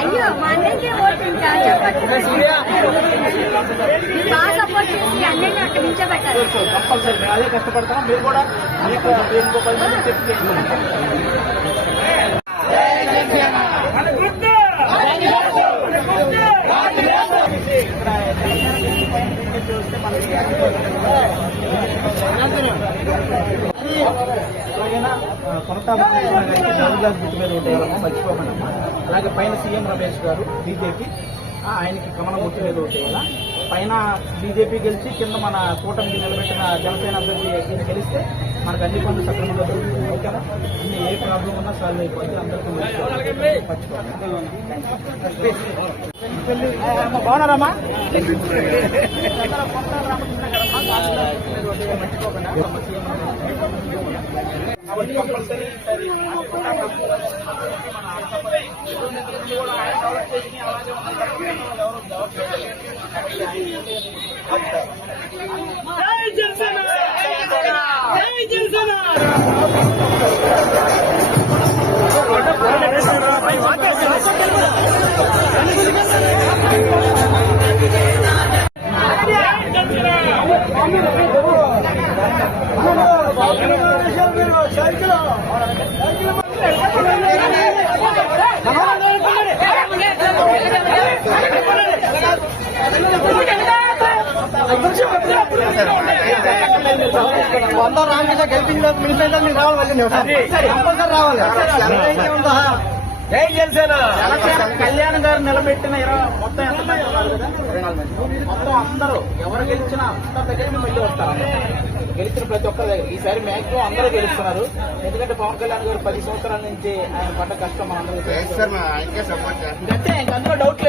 అయ్యో మా అన్నయ్యకే ఓటించా చెప్పచ్చు బాగా సపోర్ట్ చేసి అన్నయ్యని అక్కడ నిల్చోబెట్టారు. కంపల్సరీ మేము అదే కష్టపడతాం. మీరు కూడా మీకు ఇంకో 10 మంది చెప్పి గుర్తు మీద ఓటేయాలమ్మా, మర్చిపోకండి. అలాగే పైన సీఎం రమేష్ గారు బీజేపీ, ఆయనకి కమలం గుర్తు మీద ఓటేయాలా. పైన బీజేపీ గెలిచి కింద మన కూటమికి నిలబెట్టిన జనసేన అభ్యర్థి గెలిస్తే మనకు అన్ని పనులు సక్రమంగా జరుగుతుంది. ఓకేనా? అన్ని ఏ ప్రాబ్లం ఉన్నా సాల్వ్ అయిపోతుంది. అందరికీ మర్చిపోకండి. బాగున్నారమ్మా? అవన్నీ కంపల్సరీ గెలిపించిన మినిస్టర్ మీరు రావాలి, కంపల్సరీ రావాలి. జై జనసేన. కళ్యాణ్ గారు నిలబెట్టిన మొత్తం ఎంతమంది ఉన్నారు కదా, 24 మంది. మొత్తం అందరూ ఎవరు గెలిచినా అందరి దగ్గరికి మళ్ళీ వస్తారు. గెలిచిన ప్రతి ఒక్కరి దగ్గర ఈసారి మ్యాక్సిమం అందరూ గెలుస్తున్నారు. ఎందుకంటే పవన్ కళ్యాణ్ గారు 10 సంవత్సరాల నుంచి ఆయన పడ్డ కష్టం మనందరికీ అంటే అందులో డౌట్